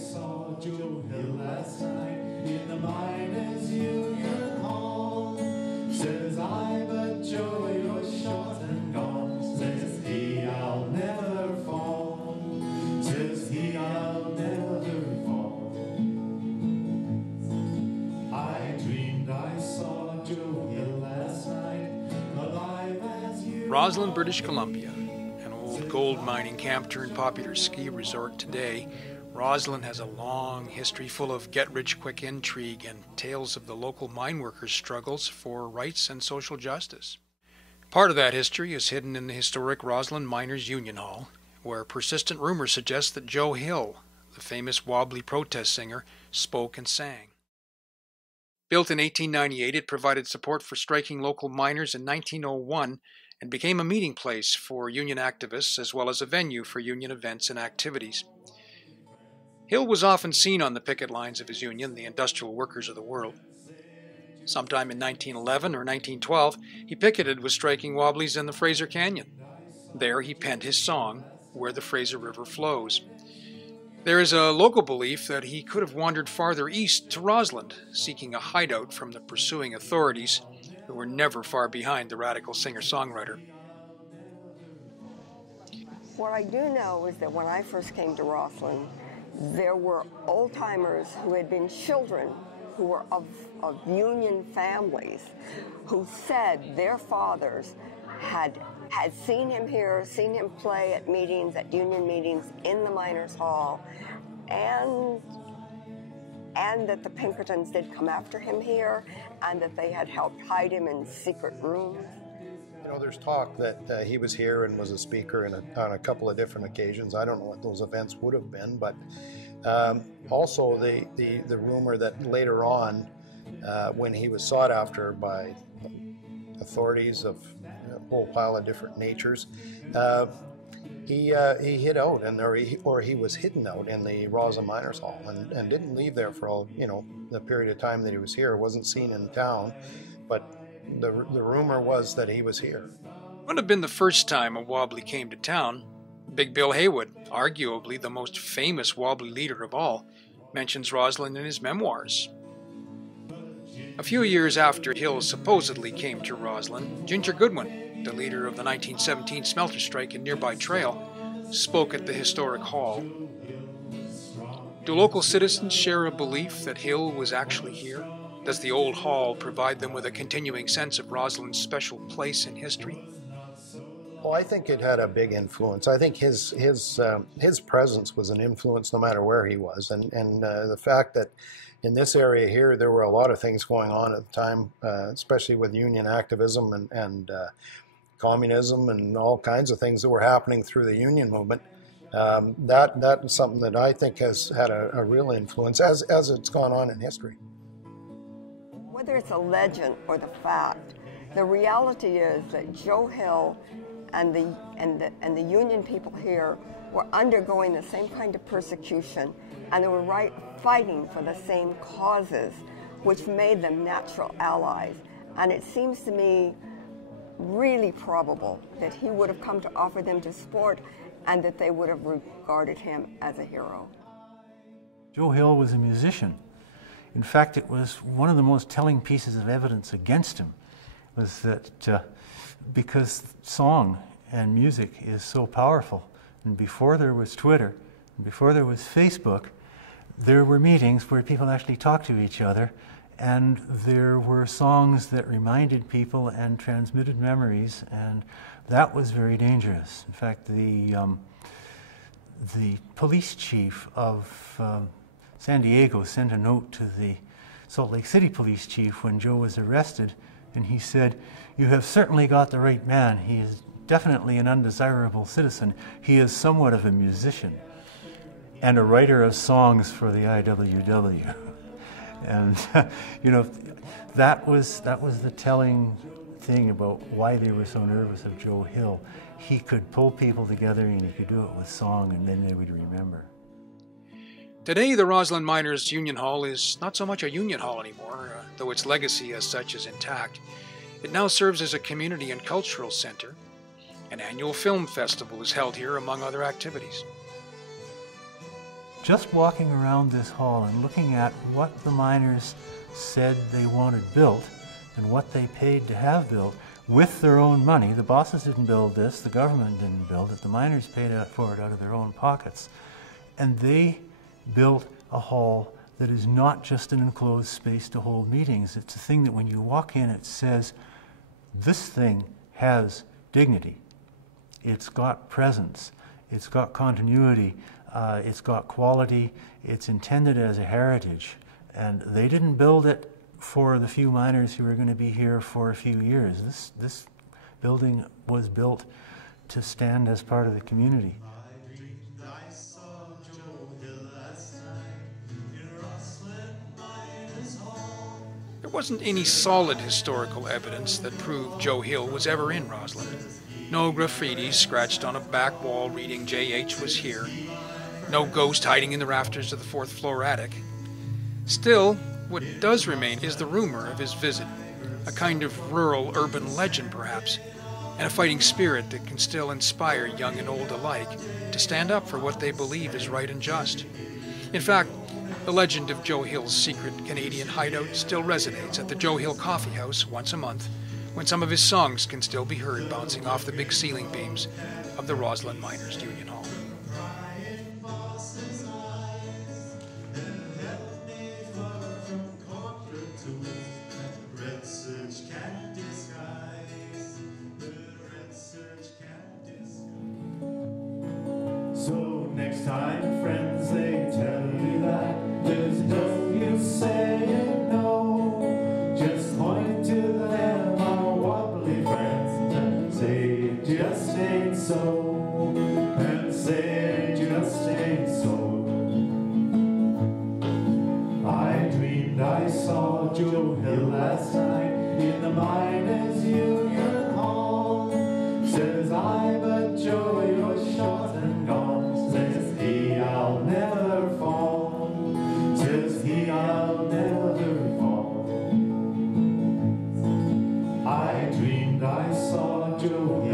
saw Joe Hill last night in the miners' union hall. Says I, but Joe, you're short and gone. Says he, I'll never fall. Says he, I'll never fall. I dreamed I saw Joe Hill last night, alive as you. Rossland, British Columbia, an old gold mining camp turned popular ski resort today. Rossland has a long history full of get-rich-quick intrigue and tales of the local mine workers' struggles for rights and social justice. Part of that history is hidden in the historic Rossland Miners' Union Hall, where persistent rumors suggest that Joe Hill, the famous wobbly protest singer, spoke and sang. Built in 1898, it provided support for striking local miners in 1901 and became a meeting place for union activists as well as a venue for union events and activities. Hill was often seen on the picket lines of his union, the Industrial Workers of the World. Sometime in 1911 or 1912, he picketed with striking wobblies in the Fraser Canyon. There he penned his song, Where the Fraser River Flows. There is a local belief that he could have wandered farther east to Rossland, seeking a hideout from the pursuing authorities, who were never far behind the radical singer-songwriter. What I do know is that when I first came to Rossland, there were old-timers who had been children who were of union families who said their fathers had seen him here, seen him play at meetings, at union meetings in the Miners' Hall, and that the Pinkertons did come after him here, and that they had helped hide him in secret rooms. You know, there's talk that he was here and was a speaker on a couple of different occasions. I don't know what those events would have been, but also the rumor that later on, when he was sought after by authorities of a whole pile of different natures, he hid out, or he was hidden out in the Rossland Miners' Hall and didn't leave there for all, the period of time that he was here. Wasn't seen in town, but the rumor was that he was here. It would have been the first time a wobbly came to town. Big Bill Haywood, arguably the most famous wobbly leader of all, mentions Rossland in his memoirs. A few years after Hill supposedly came to Rossland, Ginger Goodwin, the leader of the 1917 smelter strike in nearby Trail, spoke at the historic hall. Do local citizens share a belief that Hill was actually here? Does the old hall provide them with a continuing sense of Rossland's special place in history? Well, I think it had a big influence. I think his presence was an influence no matter where he was, and the fact that in this area here there were a lot of things going on at the time, especially with union activism and communism and all kinds of things that were happening through the union movement. That is something that I think has had a real influence as it's gone on in history. Whether it's a legend or the fact, the reality is that Joe Hill and the union people here were undergoing the same kind of persecution, and they were fighting for the same causes, which made them natural allies. And it seems to me really probable that he would have come to offer them to support, and that they would have regarded him as a hero. Joe Hill was a musician. In fact, it was one of the most telling pieces of evidence against him, was that because song and music is so powerful, and before there was Twitter, and before there was Facebook, there were meetings where people actually talked to each other, and there were songs that reminded people and transmitted memories, and that was very dangerous. In fact, the police chief of San Diego sent a note to the Salt Lake City police chief when Joe was arrested, and he said, "You have certainly got the right man. He is definitely an undesirable citizen. He is somewhat of a musician and a writer of songs for the IWW." And that was the telling thing about why they were so nervous of Joe Hill. He could pull people together, and he could do it with song, and then they would remember. Today, the Rossland Miners' Union Hall is not so much a union hall anymore, though its legacy as such is intact. It now serves as a community and cultural center. An annual film festival is held here, among other activities. just walking around this hall and looking at what the miners said they wanted built and what they paid to have built with their own money. The bosses didn't build this, the government didn't build it, the miners paid for it out of their own pockets. And they built a hall that is not just an enclosed space to hold meetings. It's a thing that when you walk in, it says, this thing has dignity. It's got presence. It's got continuity. It's got quality. It's intended as a heritage. And they didn't build it for the few miners who are going to be here for a few years. This building was built to stand as part of the community. I saw Joe Hill last night in Rossland Miners Hall. There wasn't any solid historical evidence that proved Joe Hill was ever in Rossland. No graffiti scratched on a back wall reading "JH was here." No ghost hiding in the rafters of the 4th floor attic. Still, what does remain is the rumor of his visit, a kind of rural urban legend perhaps, and a fighting spirit that can still inspire young and old alike to stand up for what they believe is right and just. In fact, the legend of Joe Hill's secret Canadian hideout still resonates at the Joe Hill Coffee House once a month, when some of his songs can still be heard bouncing off the big ceiling beams of the Rossland Miners Union Hall. So next time friends they tell you that there's no use saying no, just point to them, our wobbly friends, and say it just ain't so, and say it just ain't so. I dreamed I saw Joe Hill last night in the Miners Union Hall. Says I, but Joe, you're short and gone. Says he, I'll never fall. Says he, I'll never fall. I dreamed I saw Joe Hill